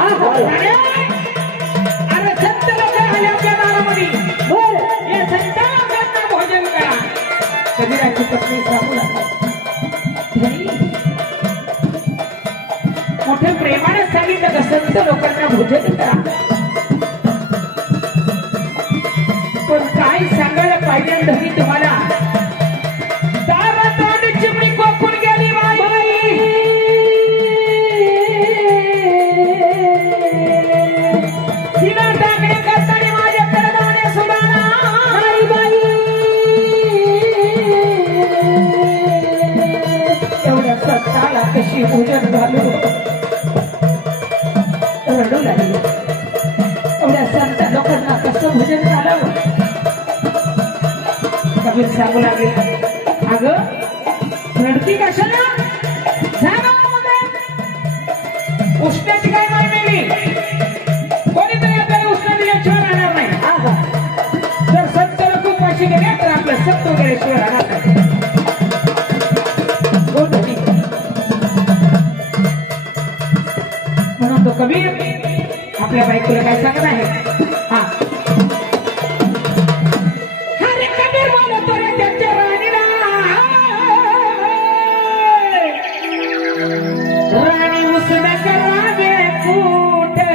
अरे संत लोक आले आपल्या दारामध्ये हे संत लोकांना भोजन करा. कबीराची पत्नी सांगू लागली मोठ्या प्रेमाने सांगितलं का संत लोकांना भोजन करा. पण काय सांगायला पाहिजे धनी तुम्हाला दारातोंडी चिमणी कोकून गेली बाई. तिला टाकणे करताना माझ्याकडे जाणे सुधारा बाई. एवढ्या सत्ताला कशी भोजन घालू रडू लागली. एवढ्या संत लोकांना कसं भोजन घालावं. कबीर सांगू लागले अगं रडती कशाला सांगा उष्णाची काय माय मेली कोणीतरी आपल्याला उष्ण दिल्याशिवाय राहणार नाही. जर संत लोक उपाशी गेले तर आपलं सत्त वगैरे शिवाय राहणार नाही. म्हणून तो कबीर आपल्या बायकोला काय सांगत आहे. हा राणी उसने करावे फूटे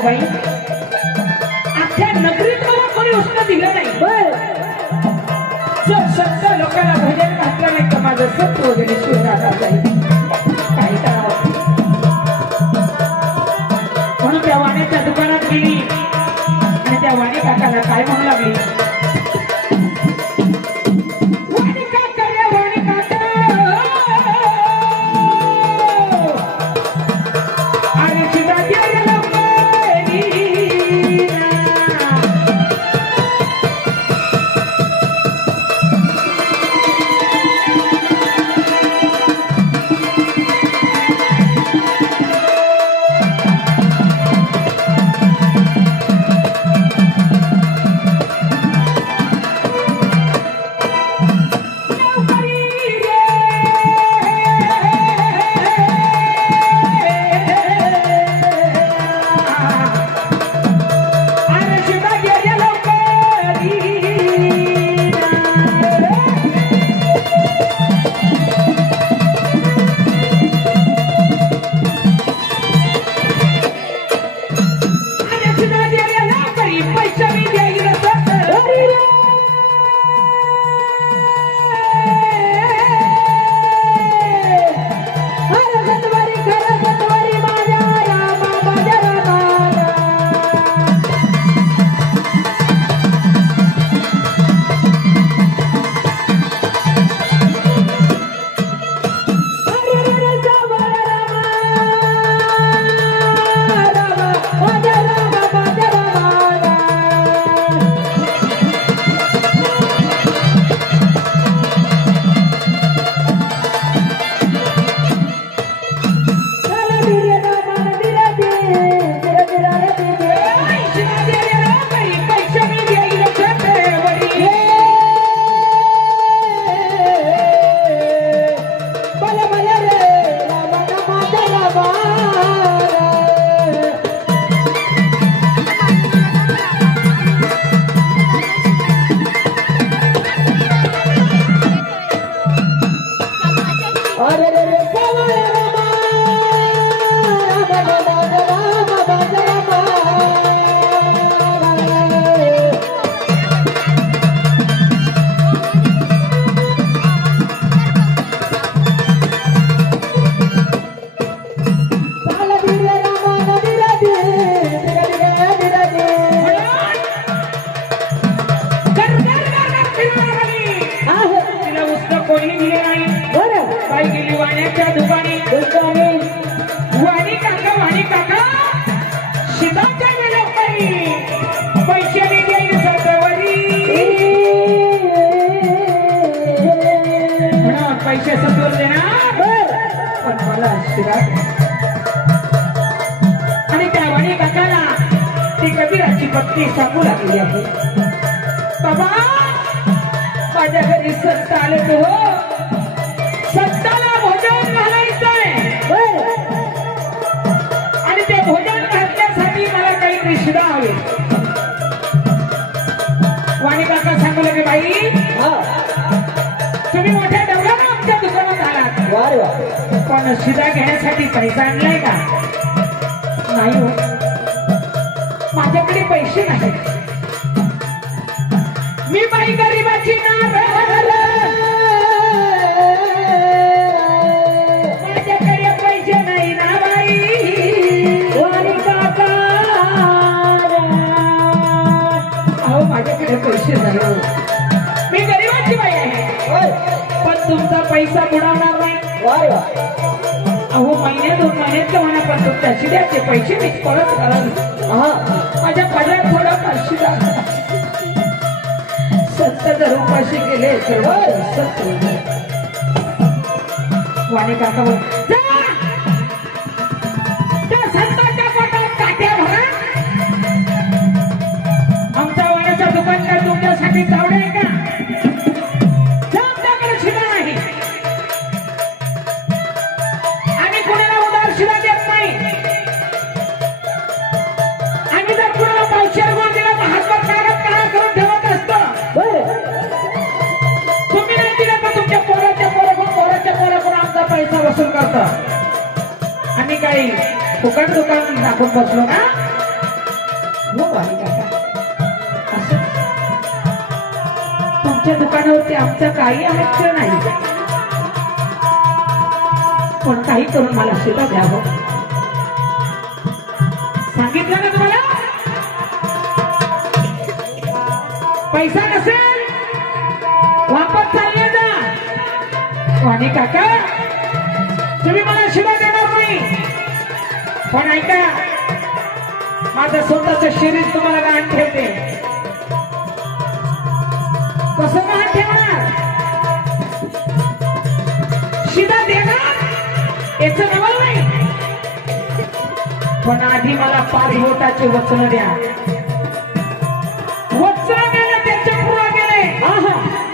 हो बाई अख्ख्या नगरीत मला कोणी उष्ण दिलं नाही जर संत लोकांना भजन घातलं नाही तर माझं सत्व वगैरे शिवराला जाईल काही करावं म्हणून त्या वाण्याच्या दुकानात गेली आणि त्या वाणी काकाला काय म्हणू लागली आणि त्या वाणी काकाला ती कबीराची पत्नी सांगू लागली आहे बाबा माझ्या घरी संत आले तो संताला भोजन घालायचंय आणि ते भोजन घालण्यासाठी मला काही शिदा हवे वाणी काका सांगू लागले बाई तुम्ही मोठ्या डबल्याने आमच्या दुकानात आलात पण शिदा घेण्यासाठी पैसा आणलाय का नाही हो माझ्याकडे पैसे नाही मी बाई गरीबाची माझ्याकडे पैसे नाही ना बाई वाणी काका अहो माझ्याकडे पैसे नाही मी गरीबाची बाई आहे पण तुमचा पैसा बुडवणार नाही अहो महिन्या 2 महिन्यात म्हणा पण तुमच्या शिद्याचे पैसे मी परत कराल माझ्या पदरात थोडा पैसे द्या 70 उपाशी केले तर वाणी काका त्या संतांच्या पोटात काट्या भरा आमच्या वाण्याचं दुकान काय तुमच्यासाठी चावडे आहे का वसूल करता आणि काही फुकट दुकान दाखवून बसलो ना आमच्या दुकानावरती आमचा काही हक्क नाही, पण काही करून मला शिदा द्यावं. सांगितलं ना तुम्हाला, पैसा नसेल वापस चालले जा. वाणी काका तुम्ही मला शिदा देणार नाही, पण ऐका माझं स्वतःच शरीर तुम्हाला गाण ठेवते. कसं गाण ठेवणार, शिदा देणार याच नवल नाही, पण आधी मला 5 बोटाचे वचन द्या. वचन द्यायला त्याच्या पुढे गेले.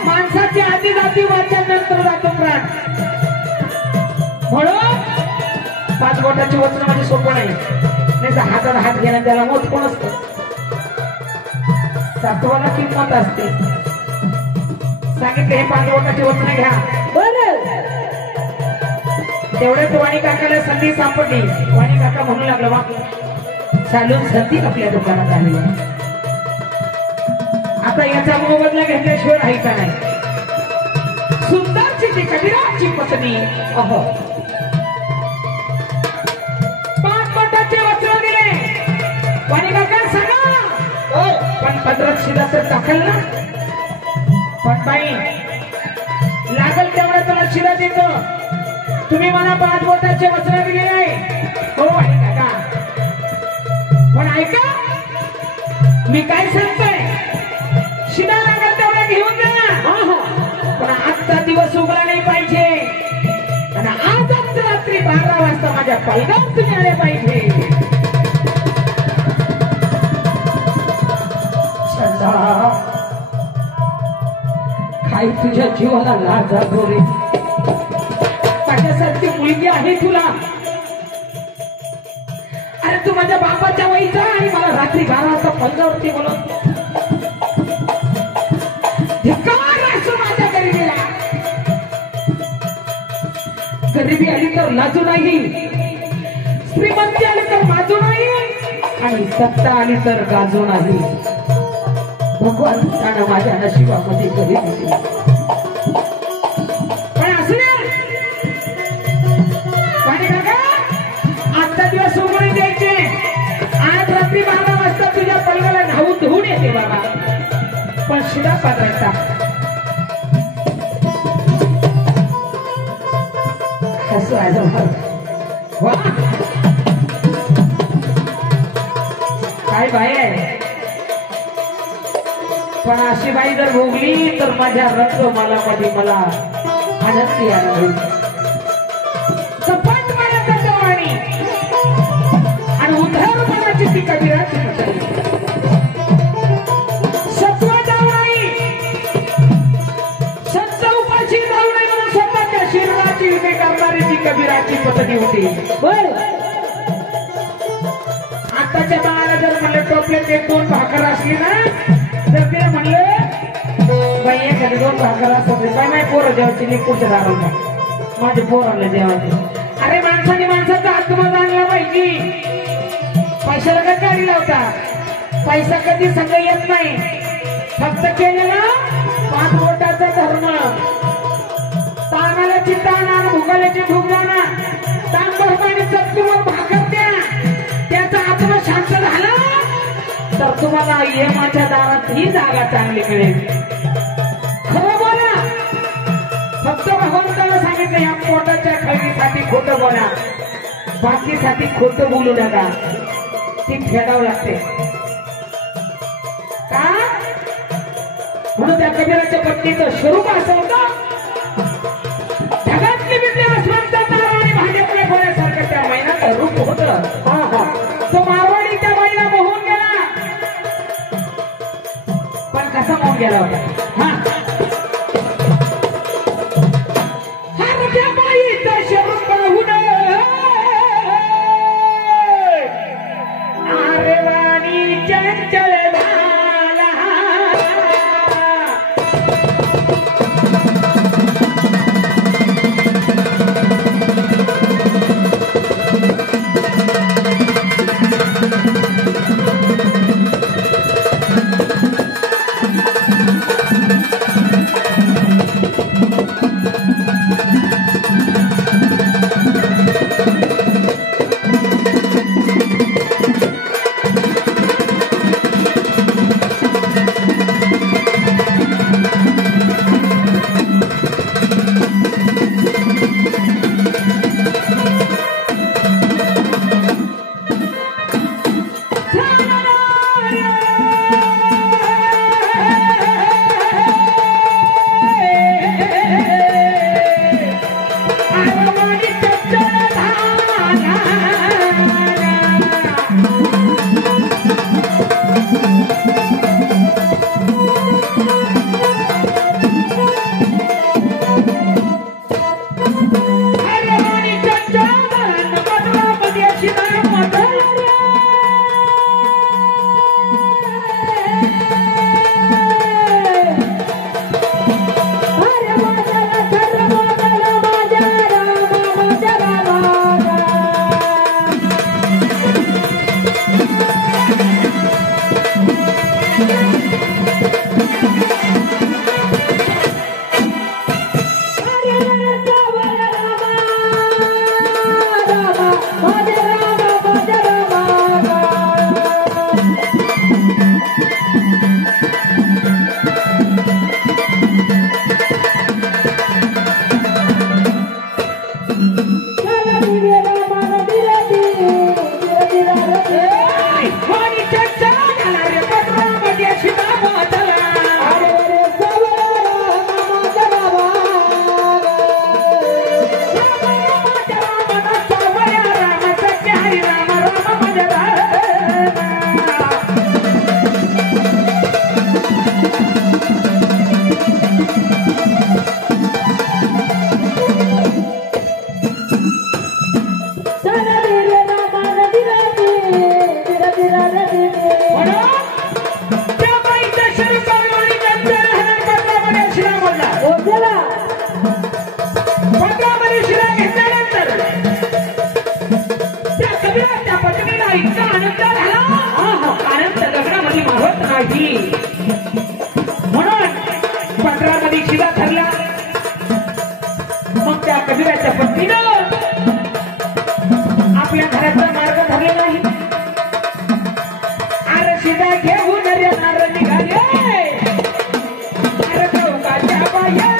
माणसाची आधी जाती वाचा नंतर जातो प्राण. म्हणून 5 बोटाचे वचन म्हणजे सोपं नाही. नाही हातात हात घेणं त्याला मोठ कोण असतं, सातवाला किंमत असते. सांगितले हे 5 बोटाचे वचन घ्या. बरं तेवढ्याच वाणी काकाला संधी सापडली. वाणी काका म्हणू लागला वा चालून संधी आपल्या दुकानात आली. आता याचा मोबदला घेतल्याशिवाय राहायचा नाही. सुंदरची ती कबीराची पत्नी. अहो 5 बोटाचे वचन दिले. वाणी काका सांगा पण पदरात शिदा तर टाकल ना. पण बाई लागल तेवढा तुला शिदा देतो. तुम्ही मला 5 बोटाचे वचन दिले नाही. हो वाणी काका, पण ऐका मी काय सांगतोय, शिदा लागल तेवढा घेऊन जा. पण आजचा दिवस उगला नाही पाहिजे, आणि आजच रात्री 12 वाजता माझ्या पलगावर तुम्ही आले पाहिजे. काय तुझ्या जीवाला लाज रे, माझ्यासारखी मुलगी आहे तुला. अरे तू माझ्या बापाच्या वयचा आणि मला रात्री 12 वाजता पलगावरती बोलवतो. माझ्या गरिबीला, गरिबी आली तर लाजू नाही, श्रीमंती आली तर माजू नाही, आणि सत्ता आली तर गाजू नाही. भगवान त्यानं माझ्या नशिबामध्ये गरिबी. पण असले आजचा दिवस उघडून द्यायचे. आज रात्री 12 वाजता तुझ्या पलगाला धावून धुवून येते बाबा, पण शिदा पात्राचा काय बाई आहे. पण अशी बाई जर भोगली तर माझ्या रक्त मला मध्ये मला आनंदी आला. सपाट मनाचा जवानी आणि उधार मनाची ती कबीराची पत्नी. सत्व जाऊ नाही, सत्य उपाशी जाऊ नाही म्हणून स्वतःच्या शरीराची विमे करणारी ती कबीराची पत्नी होती. बर आताच्या बाळाला जर म्हणलं टोपल्यात 1-2 भाकर असली ना, तर ते म्हणलं बाई एखादी 2 भाकर असतात बाई माझी पोरं जेवायची मी कुठे राहणार, माझे पोरांना जेवायचे. अरे माणसाने माणसाचा आत्मा जाणला पाहिजे. पैशाला काय गाडी लावता, पैसा कधी संग येत नाही. फक्त केलेला 5 बोटाचा धर्म. तानाल्याची ताण आणि भुगाल्याची भूक जाणा. ताण भरपाने चटकीवर भाकर द्या, त्याचा आत्मा शांत झाला तर तुम्हाला यमाच्या दारात ही जागा चांगली मिळेल. खरं बोला, फक्त भगवंताला सांगितलं या पोटाच्या खळगीसाठी खोटं बोला, बाकीसाठी खोटं बोलू नका. ती फेडावं लागते का. म्हणून त्या कबीराच्या पत्नीचं स्वरूप असं होतं, ढगातली विद्या वसवंत मारवाडी भांड्यातल्या गोळ्यासारखं त्या महिन्याचं रूप होतं. तो मारवाडी त्या बाईला मोहून गेला. पण कसा मोहून गेला होता. हर त्या बाईचं स्वरूप पाहून अरे वाणी चंचल म्हणून पत्रामध्ये शिला ठरला. मग त्या कबीराच्या पत्नीनं आपल्या घराचा मार्ग धरले नाही. अरे शिदा घेऊन रे नार निघाले. अरे चौकाच्या बाहेर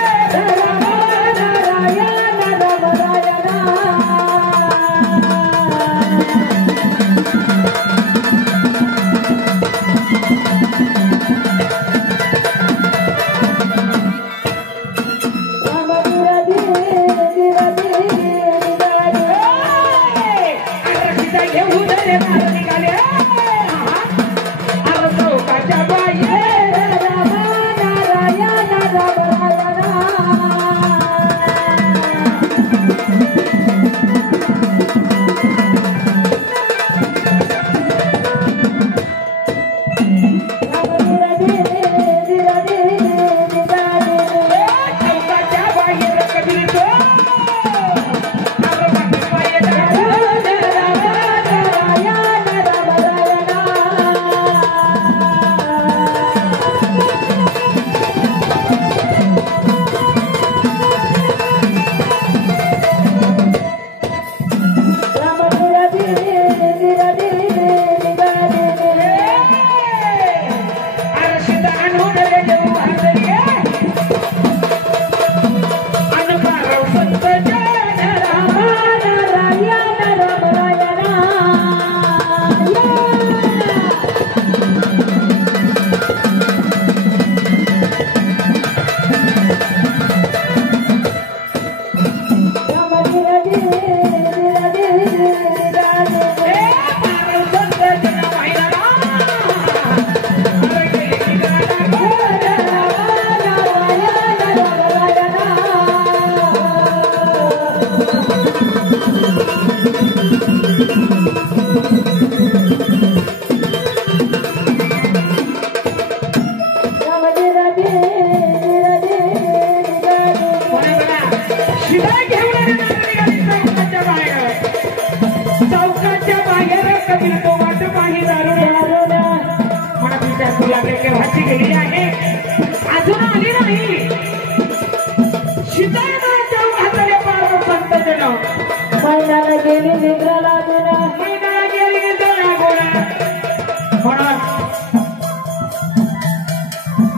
केव्हाची गेली आहे अजून आली नाही. सीतारामाच्या हाताला पार संत जन मैदानाला गेली निद्रा लागून मैदानाला गेली निद्रा लागून. म्हणून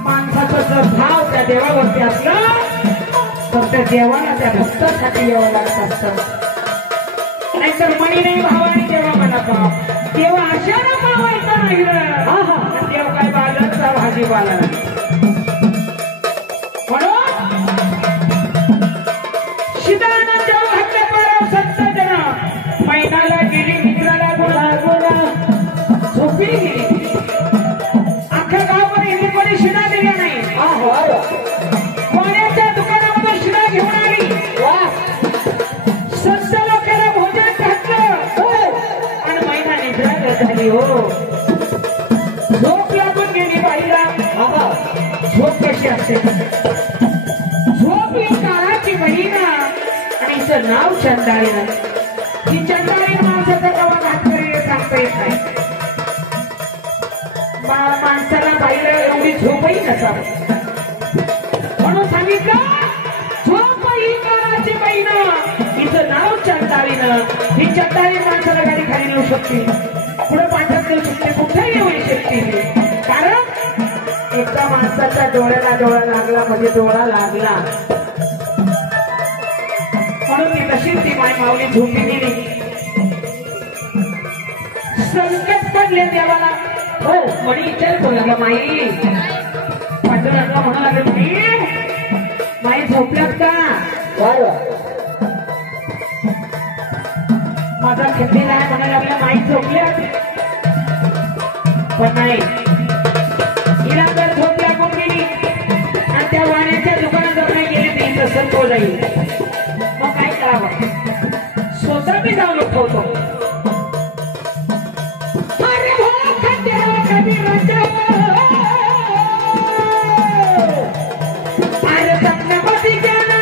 माणसाचा जर भाव त्या देवावरती असला तर त्या देवाला त्या भक्तासाठी यावं लागत असतं. नाहीतर मणी नाही भावाने देवा म्हणा. तेव्हा आशाला पावायचा नाही रे. तेव्हा काय बाजारचा भाजीपाला म्हणून शिदानंद जेव्हा हत्या पाराव संत जन मैनाला गेली मित्राला बोला झोपी गेली. अख्ख्या गावावर हिंदी कोणी शिदा दिल्या नाही. पाण्याच्या दुकानामधून शिदा घेऊन आली. संत लोकांना भोजन घातलं आणि मैना निद्रा झाली. हो झोप लागून गेली बाईला. झोप कशी असते? झोप ही काळाची बहीण आणि हिचं नाव चंदाळी. ही चंदाळी माणसाचा कवा घात करी सांगता येत नाही. माणसाला बाईला एवढी झोपही नसावी म्हणून सांगितलं. झोप ही काळाची बहीण हिचं नाव चंदाळीनं. ही चंदाळी माणसाला गाडी खाली नेऊ शकते, पुढे पाठवत नेऊ शकते, कुठेही येऊ शकते. कारण एकदा माणसाच्या डोळ्याला डोळा लागला म्हणजे डोळा लागला. म्हणून ती तशीच ती माय माऊली झोपी गेली. संकट पडले देवाला. हो म्हणी विचार करू लागला. माई पाठवला म्हणू लागले माई झोपल्यात का? माझा खंडीला आहे म्हणायला लागला. माई झोपल्यात पण नाही. हिला जर झोप लागून गेली आणि त्या वाण्याच्या दुकानात जर नाही गेली ती तसंच हो जाईल. मग काय करावं? स्वतः मी जाऊन उठवतो. अरे हो खंड्या कबीराच्या अरे सपनापती गेला.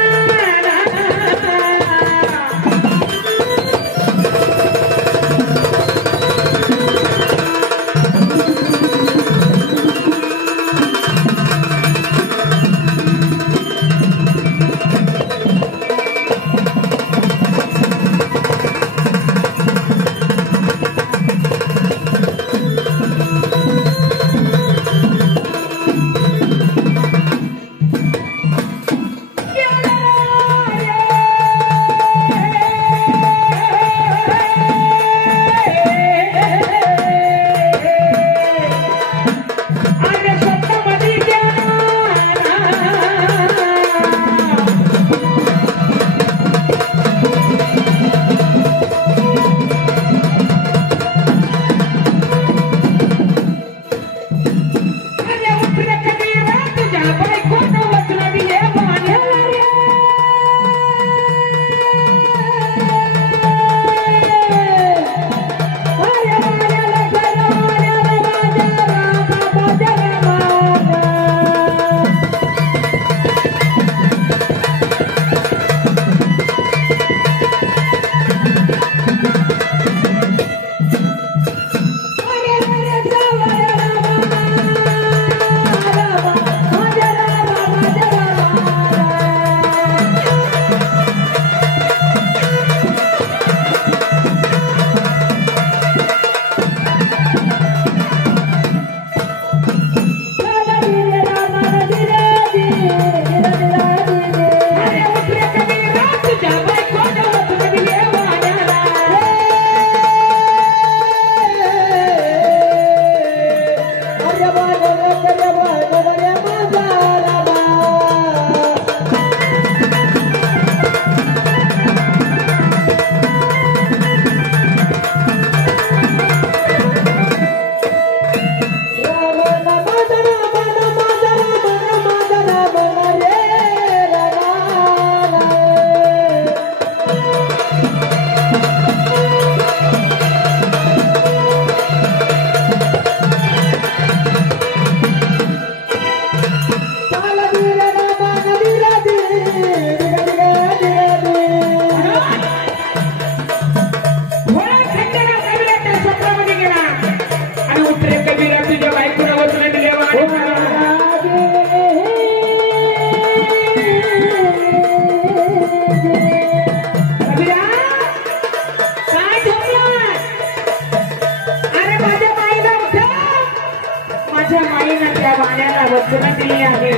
वचन दिली आहे.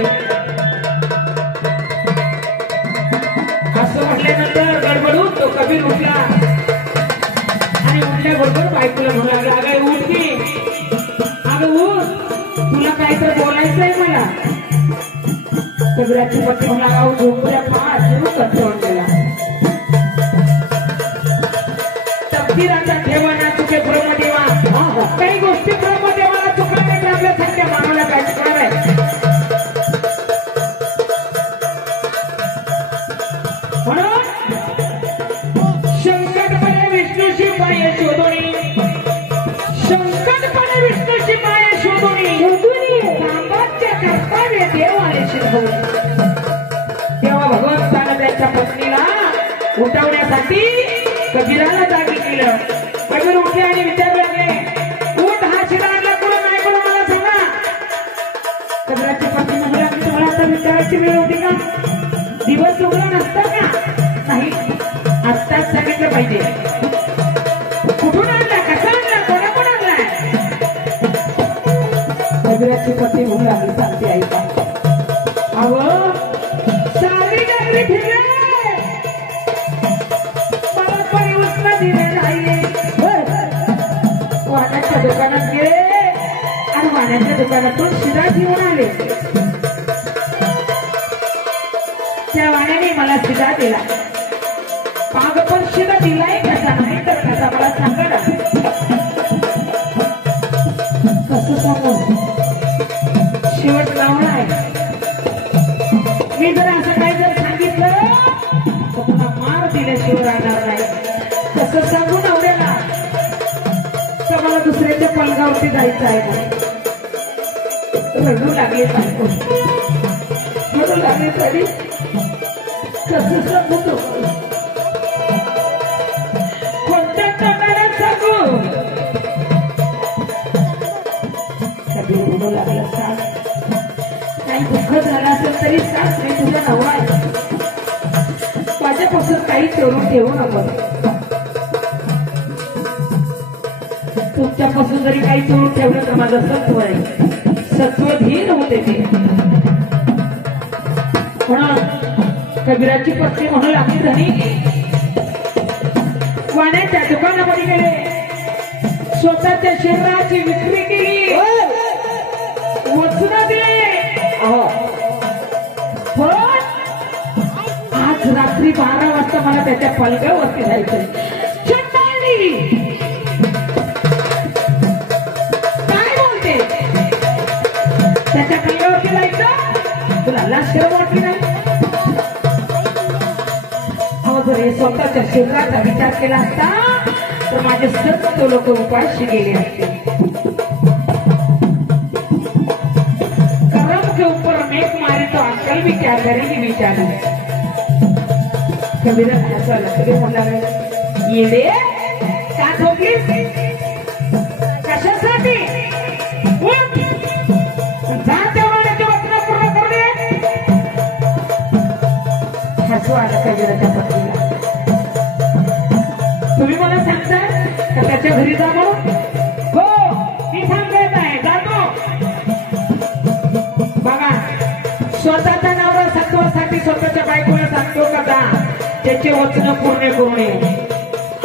असं म्हटल्यानंतर गडबडून तो कबीर उठला आणि सकाळी उठल्याबरोबर बायकोला म्हणू लागला, अगं उठ की, अगं उठ, तुला काय तर बोलायचंय मला. कबीराची पत्नी म्हणू लागला, झोपल्या फार सुरू करतो गेला. तपकिराचा ठेवा ना तुझे ब्रह्मदेवा, काही गोष्टी ब्रह्मदेवाला चुकल्या नाही तर आपल्या सख्या मानवाला काय चुकणार आहे. म्हणून संकटपणे विष्णूची माय शोधुनी, संकटपणे विष्णूची माय शोधुनी, कामाच्या कर्तव्य देवाने शिकवले. तेव्हा भगवंतानं त्यांच्या पत्नीला उठवण्यासाठी कबीराला जागी केलं. कबीर उठले आणि विचारू लागले, उठ, हा शिरा आणला कोण नाही कोण मला सांगा. कबीराची पत्नी म्हणू लागली, तुम्हाला आता विचारायची वेळ होती का? दिवस उगला नसता का? नाही, आत्ताच सांगितलं पाहिजे. कुठून आणला, कसा आणला, कोणा कोण आणलाय? कबीराची पत्नी म्हणू लागली, सांगते ऐका. अहो सारी नगरी फिरले, मला परी उचला दिले नाही. वाण्याच्या दुकानात गेले आणि वाण्याच्या दुकानातून शिरा घेऊन आले. त्या वाण्याने मला शिरा दिला. पाग पण शिरा दिलाय कसा, नाही तर कसा मला सांगा ना. कसं सांगू, शेवट लावणार आहे. मी जर असं काही जर सांगितलं तर तुला मार दिल्याशिवाय राहणार नाही. कसं सांगू नवऱ्याला तर मला दुसऱ्याच्या पलंगावरती जायचं आहे. रडू लागले बायको, रडू लागले तरी कसं सांगू, कोणत्या तोंडाला सांगू. कबीर म्हणू लागला, सांग, काही दुःख झालं असेल तरी सांग, मी तुझा नवरा आहे. माझ्यापासून काही चोरून ठेवू नको. तुमच्यापासून जरी काही चोरून ठेवलं तर माझं सत्व आहे, सत्वधीन होते ते. म्हणून कबीराची पत्नी म्हणू लागली, धनी वाण्याच्या दुकानामध्ये गेले, स्वतःच्या शरीराची विक्री केली, वचनं दिले. पण आज रात्री 12 वाजता मला त्याच्या पलंगावरती जायचंय. चंडाळी काय बोलते, त्याच्या पलंगावरती जायचं, तुला लाशर वाटली नाही. जर स्वतःच्या शरीराचा विचार केला असता तर माझे सर्व लोक उपाशी गेले असते. करम के ऊपर मेघ मारी तो अंकल भी क्या करेगी बिचारी. कबीरा हसायला कबीर म्हणाला, येडे का झोपलीस, कशासाठी, उठ, जा तेवढ्या वचन पूर्ण करू दे. हसू आलं कबीराच्या पत्नीला. तुम्ही मला सांगताय का त्याच्या घरी जा म्हणून? हो, मी सांगत आहे, जातो. बघा, स्वतःच्या नवरा सत्वासाठी स्वतःच्या बायकोला सांगतो का जा, त्याचे वचन पूर्ण करू नये.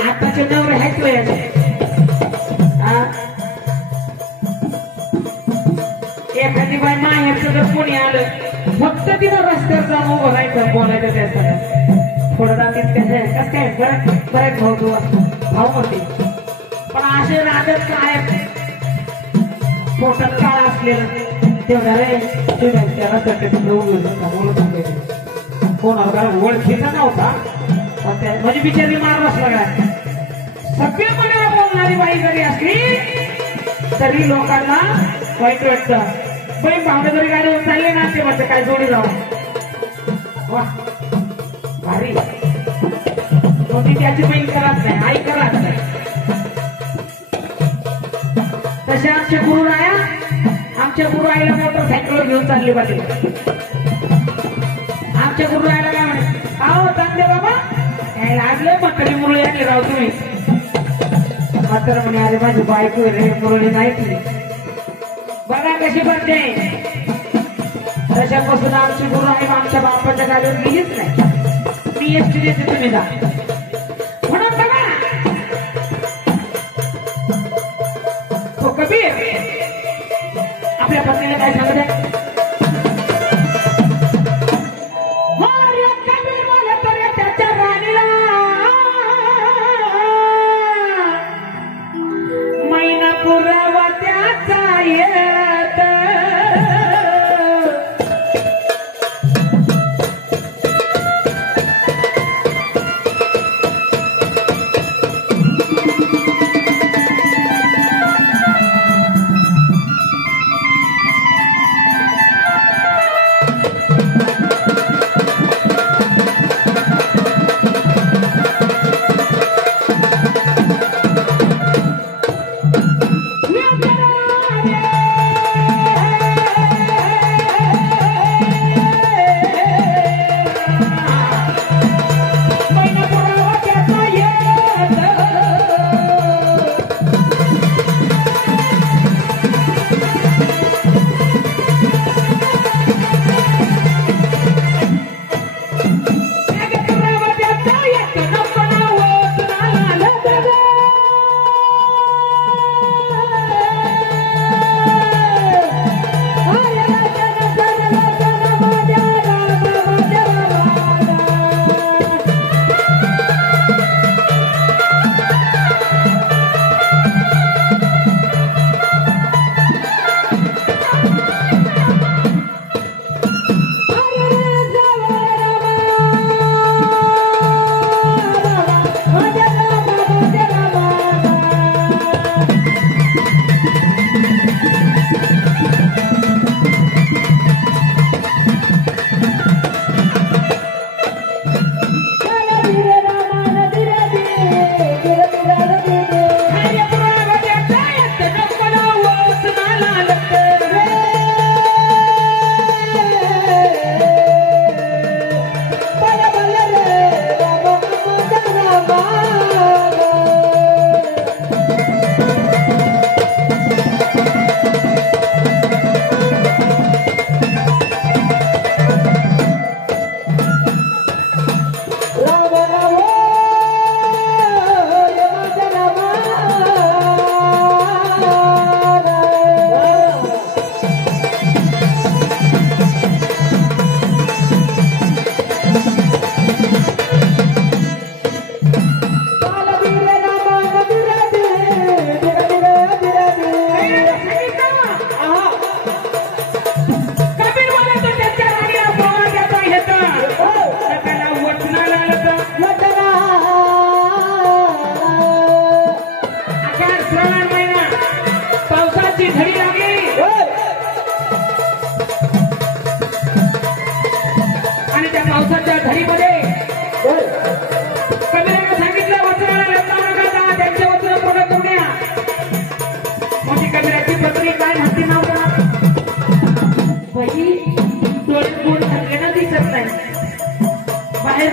आताचे नवरे आहेत वयाचे. एखादी बाय माहेरचं जर कोणी आलं, फक्त तिथं रस्त्यावर जाऊन उभं राहायचं, बोलायचं त्याचं. थोडं रात्रीत कसं काय बरेच भाऊ तू भाऊ होते, पण असे राजच काय पोटात काळ असलेलं तेवढा रे कोणाला ओळखीचा नव्हता, म्हणजे बिचारी मार बसला. सगळे मला बोलणारी बाई जरी असली तरी लोकांना वाईट वाटतं. पण पाहुणे जरी गाडीवर चालले ना ते म्हणते काय जोडी जाऊ, वा भारी, कोणी त्याची बहीण करत नाही, आई करत नाही. तसे आमचे गुरु राया, आमच्या गुरु आईला मोटरसायकलवर घेऊन चालले पाहिजे. आमच्या गुरु रायाला काय म्हणे, आहो चांगले बाबा, काय लागलं म्हातारी मुरळी आणली राव तुम्ही. म्हातारा म्हणे, अरे माझी बायको रे मुरळी नाही तुझी. बघा कशी बनते. तशापासून आमची गुरु आई आमच्या बापाच्या गाडीवर गेलीच नाही. मी एसटी देते, तुम्ही जा. म्हणून बघा, आपल्या पत्नीला काय सांगत आहे त्याच्या राणीला महिना पुरावा त्याचा येत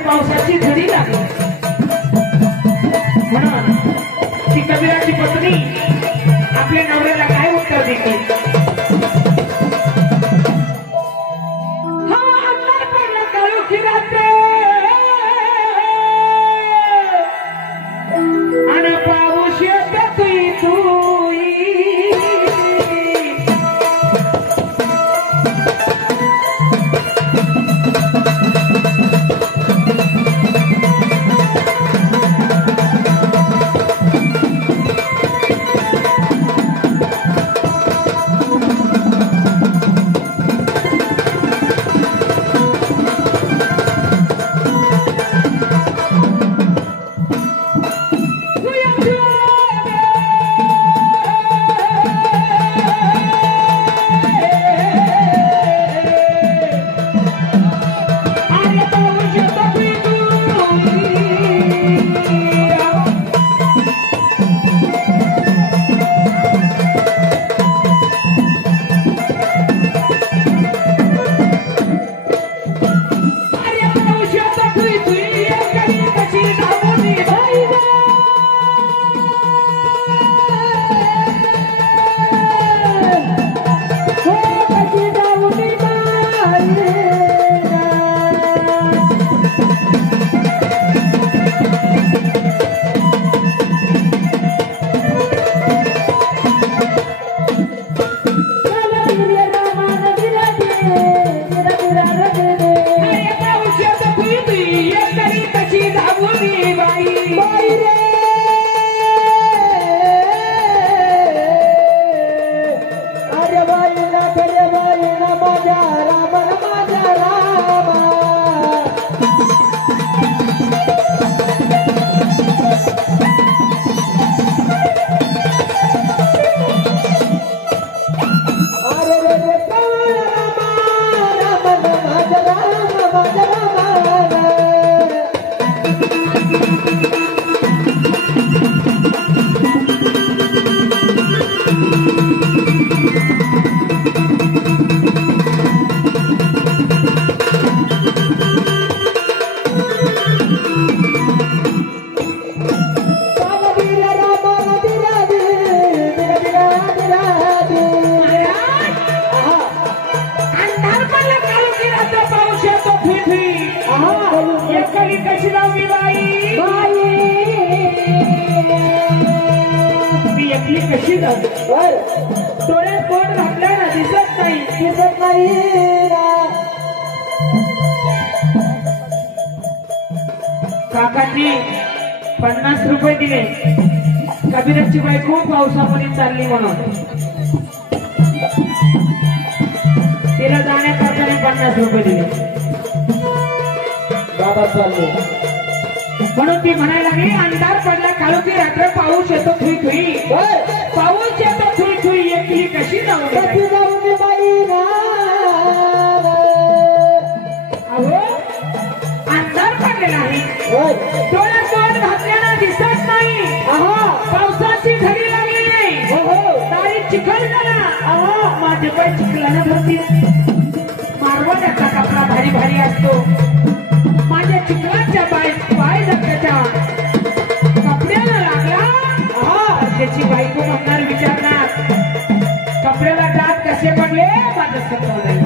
पावसाची झडी लागली म्हणून ती कबीराची पत्नी आपल्या नवऱ्याला काय उत्तर देते कशी झाली डोळ्यात बोट घातल्या ना दिसत नाही काकांनी 50 रुपये दिले कबीराची बायको पावसामध्ये चालली म्हणून तिला जाण्याकरता 50 रुपये दिले बाबा चालले म्हणून ती म्हणायला लागली अंधार पडला काळोखी रात्र पाऊस येतो थुई थुई पाऊस येतो थुई थुई एकली कशी जाऊ अहो अंधार पडलेला आहे डोळ्यात बोट घातल्यानं दिसत नाही पावसाची झडी लागली नाही दारी चिखल झाला माझे पाय चिखलानं भरतील मारवाड्याचा कपडा भारी भारी असतो माझ्या चिखलाच्या पाय धक्क्याच्या कपड्याला लागला त्याची बायको म्हणणार विचारणार कपड्याला डाग कसे पडले माझं सत्व नाही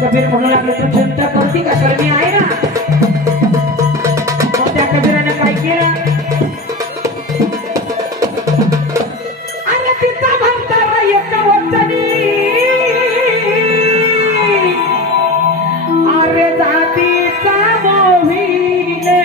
कबीर म्हणू लागले तू चिंता करती कशाला मी आहे ना मग त्या कबीराने काय केलं आणि तिचा भरतारा एका वतनी अरे जातीचा मोहीने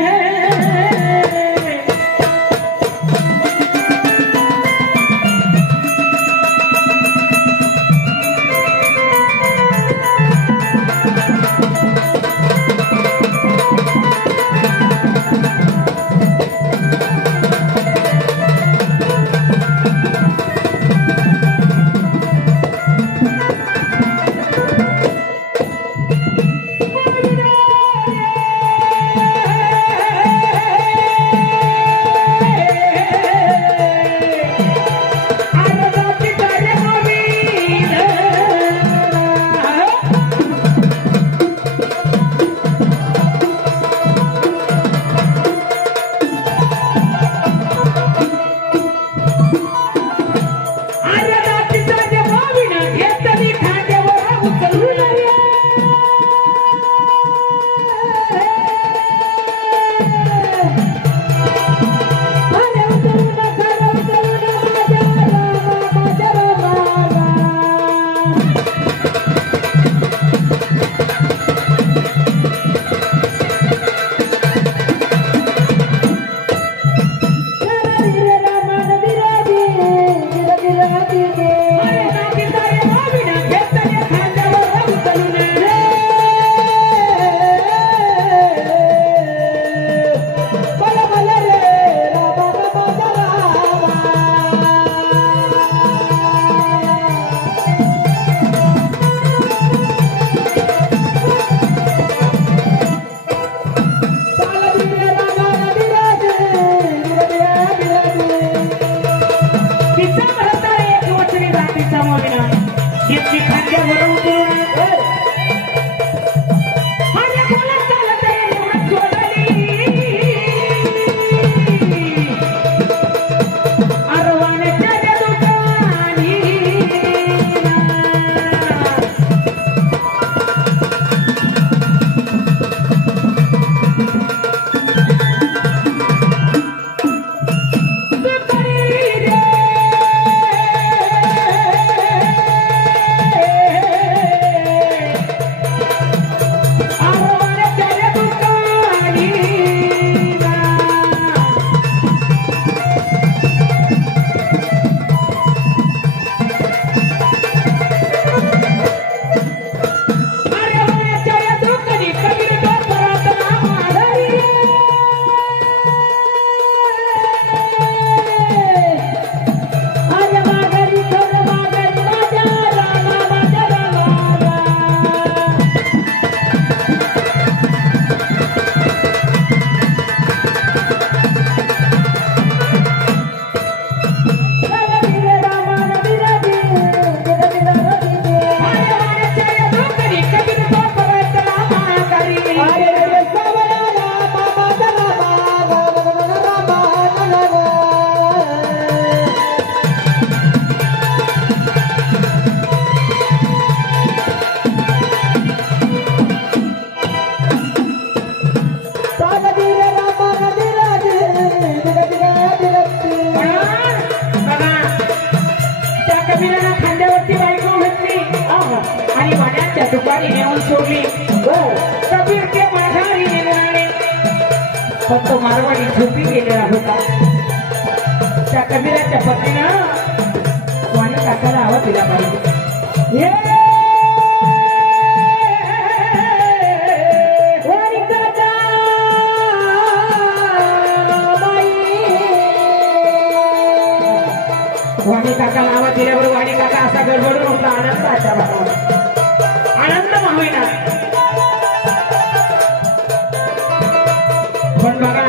देवाने नेऊन सोडली कबीर ते माघारी नेऊन आले पण तो मारवाडी झोपी गेलेला होता त्या कबीराच्या पत्नीनं वाणी काकाला आवाज दिला पाहिजे वाणी काकाला आवाज दिल्यावर वाणी काका असा गडबडून होता आनंदाच्या भावाला आनंद मावेना पण बघा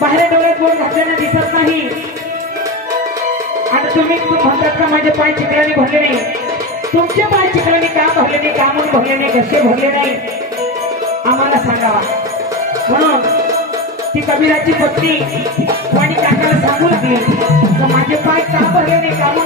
बाहेर डोळ्यात बोट घातल्यानं दिसत नाही आता तुम्ही म्हणतात का माझे पाय चिखलाने भरले नाही तुमचे पाय चिखलाने का भरले नाही का म्हणून भरले नाही कसे भरले नाही आम्हाला सांगावा म्हणून ती कबीराची पत्नी वाणी काकाला सांगू लागली तर माझे पाय का भरले नाही का म्हणून